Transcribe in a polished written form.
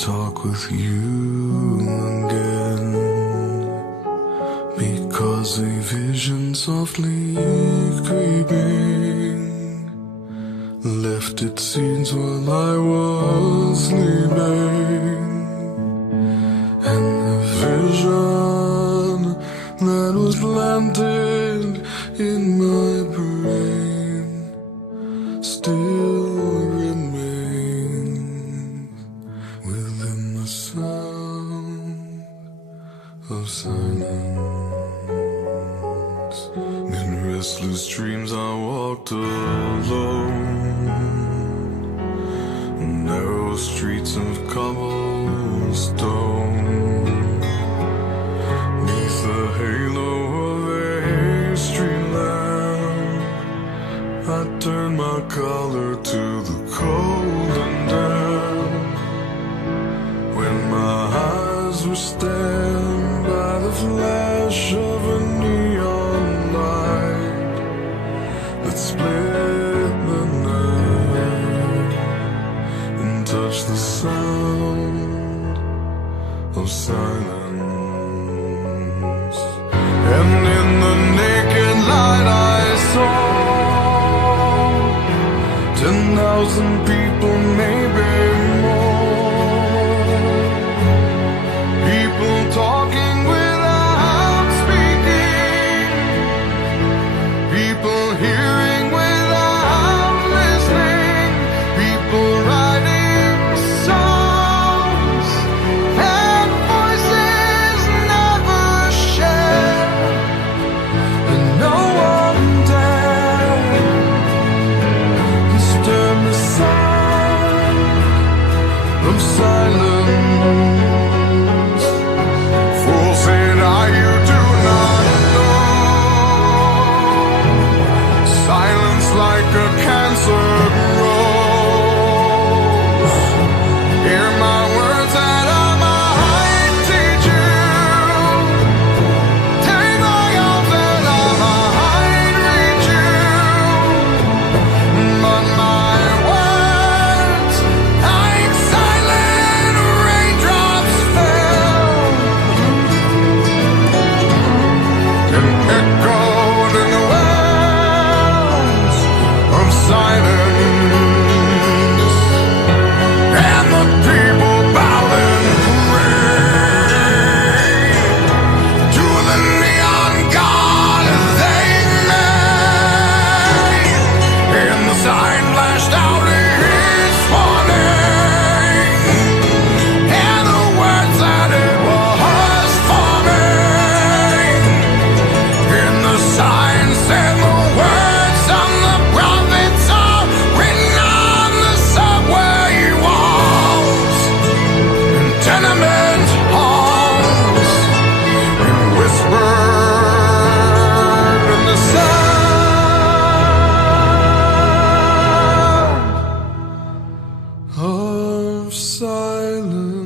talk with you again, because a vision softly creeping left its seeds while I was sleeping, and the vision that was planted in my brain still remains within the sound of silence. In restless dreams I walked alone, narrow streets of cobblestone, neath the halo of a street lamp. I turned my collar to the cold and damp, when my eyes were stabbed by the flash of a neon light that split the night and touched the sound of silence. And in the naked light I saw 10,000 people, maybe more, people talking without speaking, people hearing without listening, people writing songs that voices never share, and no one dared disturb the sound of silence. Fool, said I, you do not know. Silence like a cancer grows. Hear my words that I might teach you. Take my arms that I might reach you. But my words, like silent raindrops, fell and echoed in the wells of silence, and the people bowed and prayed to the neon god they made, and the sign flashed out its warning, and the words that it was forming, and the sign said the words on the prophets are written on the subway walls and tenement halls, and whispered in the sound of silence.